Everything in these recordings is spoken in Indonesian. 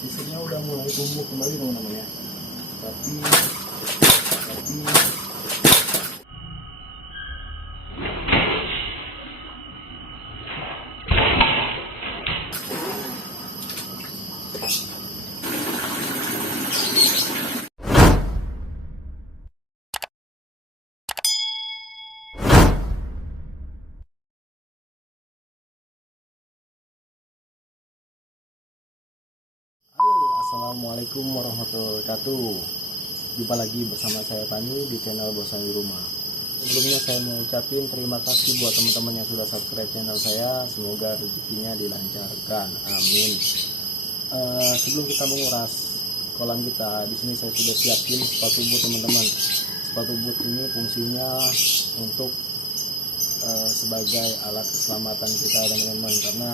sisirnya udah mulai tumbuh kembali teman-teman ya. Tapi Assalamualaikum warahmatullahi wabarakatuh. Jumpa lagi bersama saya Tani di channel Bosan di Rumah. Sebelumnya saya mau ucapin terima kasih buat teman-teman yang sudah subscribe channel saya. Semoga rezekinya dilancarkan, amin. Sebelum kita menguras kolam kita, di sini saya sudah siapin sepatu boot teman-teman. Sepatu boot ini fungsinya untuk sebagai alat keselamatan kita teman-teman, karena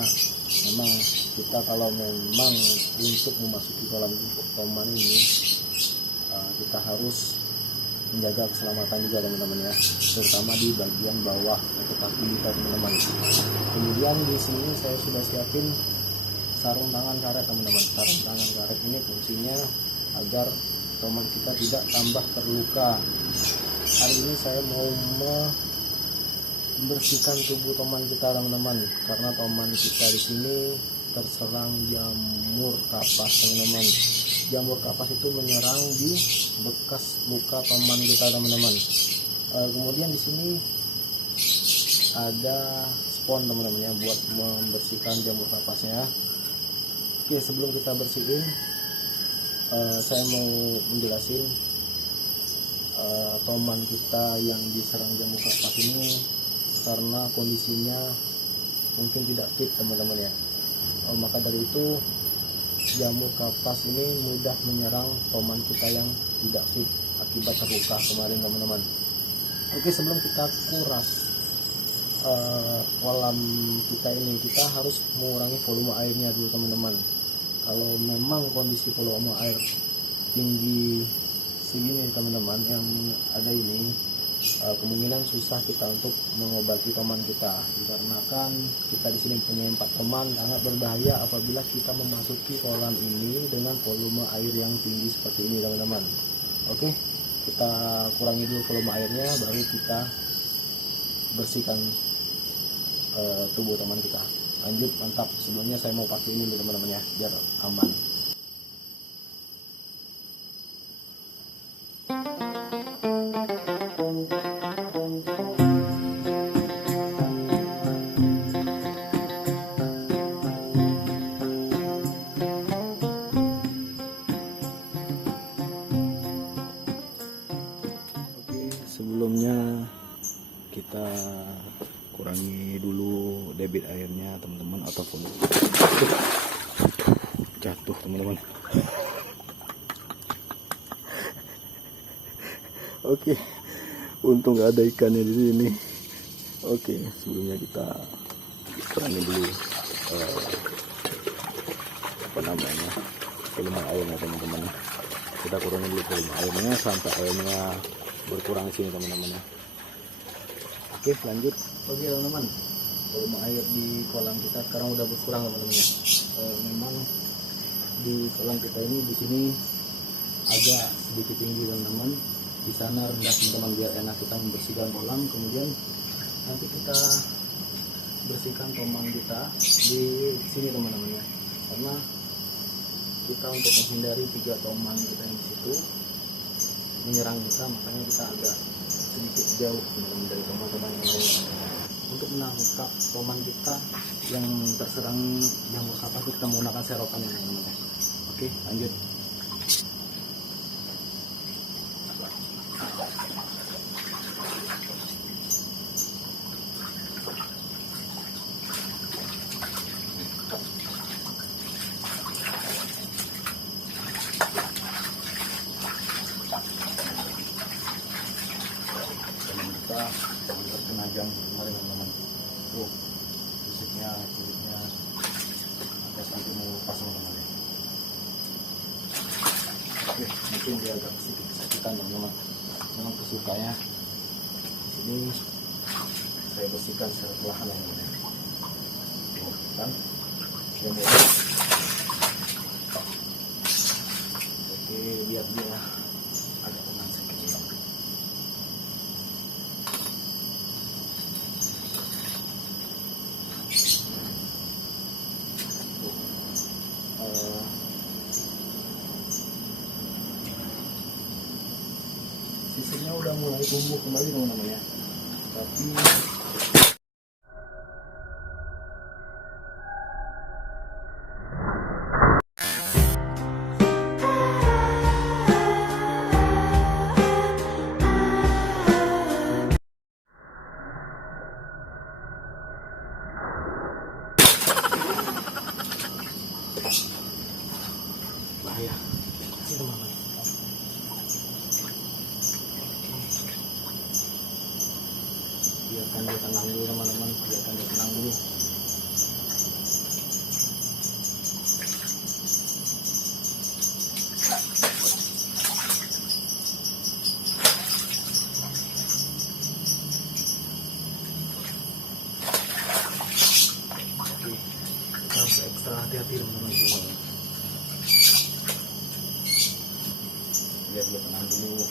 memang kita kalau memang untuk memasuki kolam toman ini kita harus menjaga keselamatan juga teman-teman ya, terutama di bagian bawah untuk kaki kita teman-teman. Kemudian di sini saya sudah siapin sarung tangan karet teman-teman. Sarung tangan karet ini fungsinya agar toman kita tidak tambah terluka. Hari ini saya mau membersihkan tubuh toman kita teman-teman, karena toman kita di sini terserang jamur kapas teman-teman. Jamur kapas itu menyerang di bekas luka toman kita teman-teman. Kemudian di sini ada spons teman-teman ya buat membersihkan jamur kapasnya. Oke, sebelum kita bersihin saya mau menjelasin toman kita yang diserang jamur kapas ini karena kondisinya mungkin tidak fit teman-teman ya. Maka dari itu jamur kapas ini mudah menyerang toman kita yang tidak fit akibat terluka kemarin teman-teman. Oke, sebelum kita kuras kolam kita ini, kita harus mengurangi volume airnya dulu teman-teman. Kalau memang kondisi volume air tinggi segini teman-teman yang ada ini, kemungkinan susah kita untuk mengobati toman kita, dikarenakan kita di sini punya 4 toman. Sangat berbahaya apabila kita memasuki kolam ini dengan volume air yang tinggi seperti ini teman-teman. Oke, kita kurangi dulu volume airnya, baru kita bersihkan tubuh toman kita. Lanjut, mantap. Sebelumnya saya mau pakai ini dulu teman-teman ya, biar aman. Sebelumnya kita kurangi dulu debit airnya teman-teman, atau volume. Jatuh teman-teman. Oke, untung gak ada ikannya di sini. Oke, sebelumnya kita kurangi dulu volume airnya teman-teman. Kita kurangi dulu volume airnya sampai airnya berkurang sini teman-teman ya. Oke, lanjut. Oke teman-teman, volume air di kolam kita sekarang udah berkurang teman-teman ya. Memang di kolam kita ini di sini agak sedikit tinggi teman-teman, di sana rendah teman-teman, biar enak kita membersihkan kolam. Kemudian nanti kita bersihkan toman kita di sini teman-teman ya, karena kita untuk menghindari 3 toman kita yang di situ menyerang kita, makanya kita agak sedikit jauh teman-teman dari toman-toman yang lain untuk menangkap toman kita yang terserang jamur kapas. Kita menggunakan serokan ya teman-teman. Oke, lanjut. Terkena jam kemarin teman-teman, tuh fisiknya kulitnya agak sampai mengupas teman-teman ya. Oke, mungkin dia agak sedikit kesakitan teman-teman, memang kesukanya di sini saya bersihkan secara perlahan teman-teman ya. Tuh kan dia mulai biar dia agak tenang sedikit. Sisirnya udah mulai tumbuh kembali teman-teman ya, tapi bahaya ini teman-teman. Biarkan dia tenang dulu teman-teman, biarkan dia tenang dulu. Oke, kita harus ekstra hati-hati teman-teman di sini. Biar dia tenang dulu.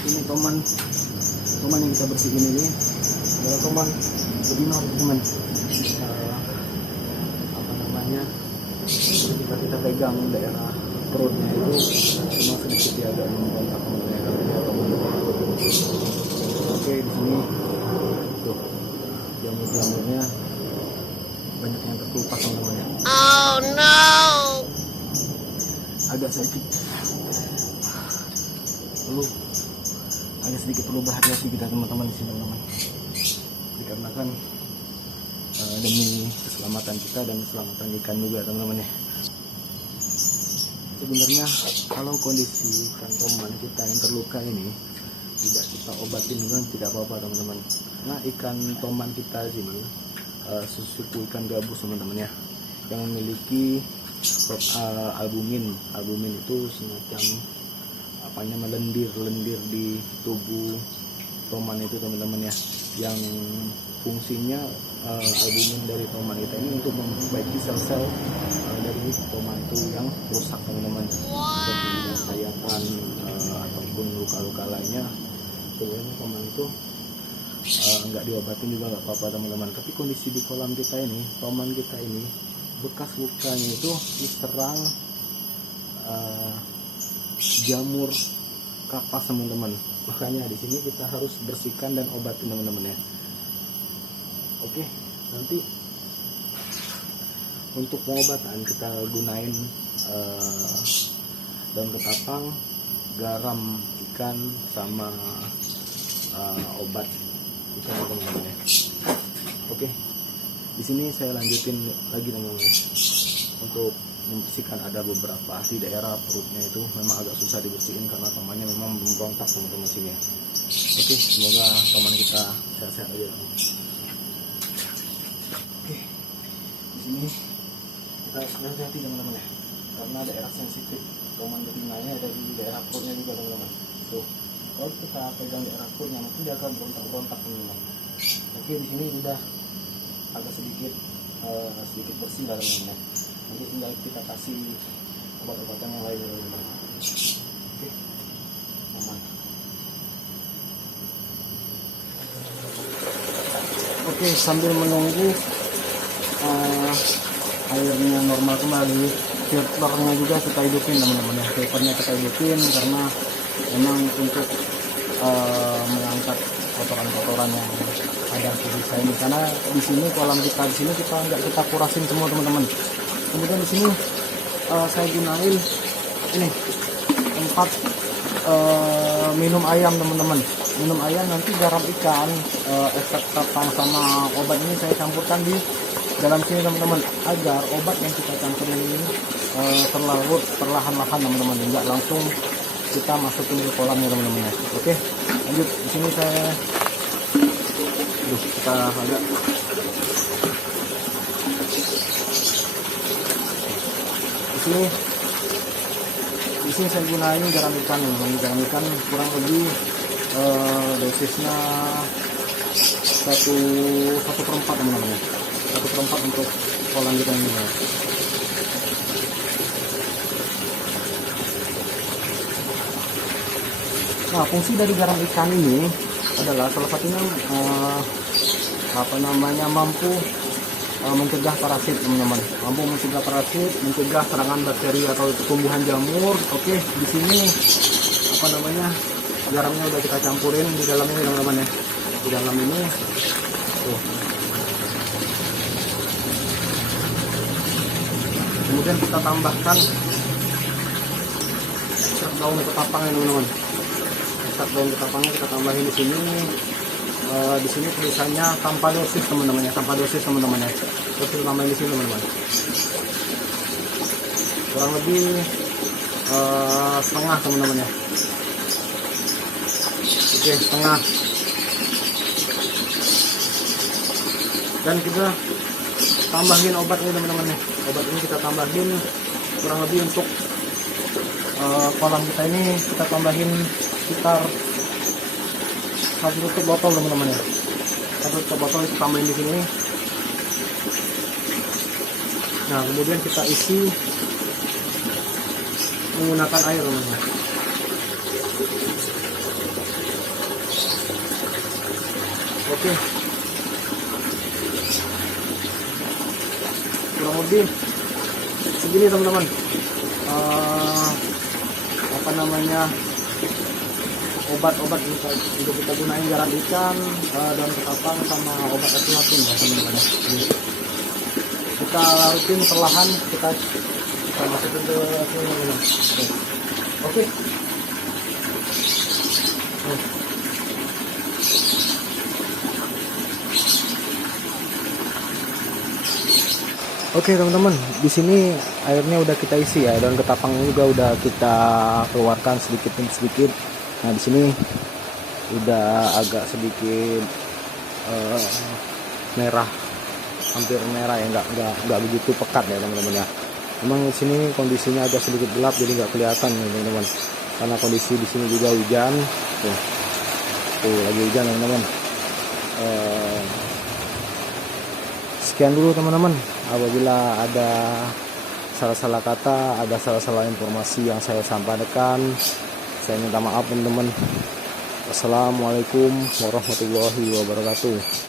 Ini toman yang kita bersihin ini adalah toman betina teman. Apa namanya, ketika kita pegang daerah perutnya itu cuma sedikit dia agak membengkak teman-teman. Oke, di sini tuh jamur-jamurnya banyak yang terkelupas teman-teman ya. Oh no, agak sedikit perlu berhati-hati kita teman-teman di sini teman-teman, dikarenakan demi keselamatan kita dan keselamatan ikan juga teman-teman ya. Sebenarnya kalau kondisi ikan toman kita yang terluka ini tidak kita obatin memang tidak apa-apa teman-teman, karena ikan toman kita sini suku ikan gabus teman-teman ya, yang memiliki albumin itu semacam apanya melendir di tubuh toman itu teman-teman ya, yang fungsinya albumin dari toman kita ini untuk memperbaiki sel-sel dari toman itu yang rusak teman-teman, seperti sayatan ataupun luka-luka lainnya. Sebenarnya toman itu nggak diobatin juga nggak apa-apa teman-teman, tapi kondisi di kolam kita ini, toman kita ini bekas lukanya itu diserang jamur kapas teman-teman, makanya di sini kita harus bersihkan dan obatin teman-teman ya. Oke, nanti untuk pengobatan kita gunain daun ketapang, garam ikan sama obat ikan teman-teman ya. Oke, di sini saya lanjutin lagi teman-teman ya. Untuk membersihkan ada beberapa di daerah perutnya itu memang agak susah dibersihin karena tomannya memang memberontak teman-teman sini. Oke, semoga toman kita sehat-sehat aja. Oke, di sini kita harus hati-hati teman-teman ya, karena daerah sensitif toman betinanya ada di daerah perutnya juga teman-teman. Tuh, kalau kita pegang daerah perutnya mungkin dia akan berontak-berontak teman-teman. Oke, di sini udah agak sedikit bersih lah teman-teman. Nanti tinggal kita kasih obat-obatan yang lain teman-teman. Oke, aman. Oke, sambil menunggu airnya normal kembali, filternya juga kita hidupin teman-teman ya. Filternya kita hidupin karena memang untuk mengangkat kotoran-kotoran yang ada di sisa ini, karena di sini kolam kita di sini kita nggak kita kurasin semua teman-teman. Kemudian di sini saya gunain ini tempat minum ayam teman-teman. Minum ayam nanti garam ikan, ekstrak ketapang sama obat ini saya campurkan di dalam sini teman-teman, agar obat yang kita campurin ini terlarut perlahan-lahan teman-teman, nggak langsung kita masukin ke kolamnya teman-teman ya. Oke, lanjut. Di sini saya kita agak di sini saya gunain garam ikan. Garam ikan kurang lebih dosisnya 1/4 teman-teman, 1/4 untuk kolam kita ini ya. Nah, fungsi dari garam ikan ini adalah salah satunya mampu mencegah parasit teman-teman, mampu mencegah parasit, mencegah serangan bakteri atau tumbuhan jamur. Oke, di sini garamnya udah kita campurin di dalam ini teman-teman ya, di dalam ini tuh. Kemudian kita tambahkan ekstrak daun ketapang ya teman-teman. Ekstrak daun ketapangnya kita tambahin di sini. Di sini tulisannya tanpa dosis teman-teman ya, tanpa dosis teman-teman ya. Terus tambahin di sini teman-teman. Kurang lebih setengah teman-teman ya. Oke, setengah. Dan kita tambahin obatnya teman-teman ya. Obat ini kita tambahin kurang lebih untuk kolam kita ini kita tambahin sekitar 1 tutup botol teman-teman ya. 1 tutup botol kita tambahin di sini. Nah, kemudian kita isi menggunakan air teman-teman. Oke, kurang lebih segini teman-teman. Obat-obat untuk kita gunain garam ikan, daun ketapang sama obat asin ya teman-teman ya. Kita larutin perlahan, kita masukin ke sini teman-teman. Oke. Oke teman-teman, di sini airnya udah kita isi ya, daun ketapangnya juga udah kita keluarkan sedikit demi sedikit. Nah, di sini udah agak sedikit merah, hampir merah ya, nggak begitu pekat ya teman-teman ya. Memang di sini kondisinya agak sedikit gelap jadi nggak kelihatan ya teman-teman, karena kondisi di sini juga hujan. Tuh lagi hujan teman-teman. Sekian dulu teman-teman. Apabila ada salah-salah kata, ada salah-salah informasi yang saya sampaikan, saya minta maaf teman-teman. Wassalamualaikum warahmatullahi wabarakatuh.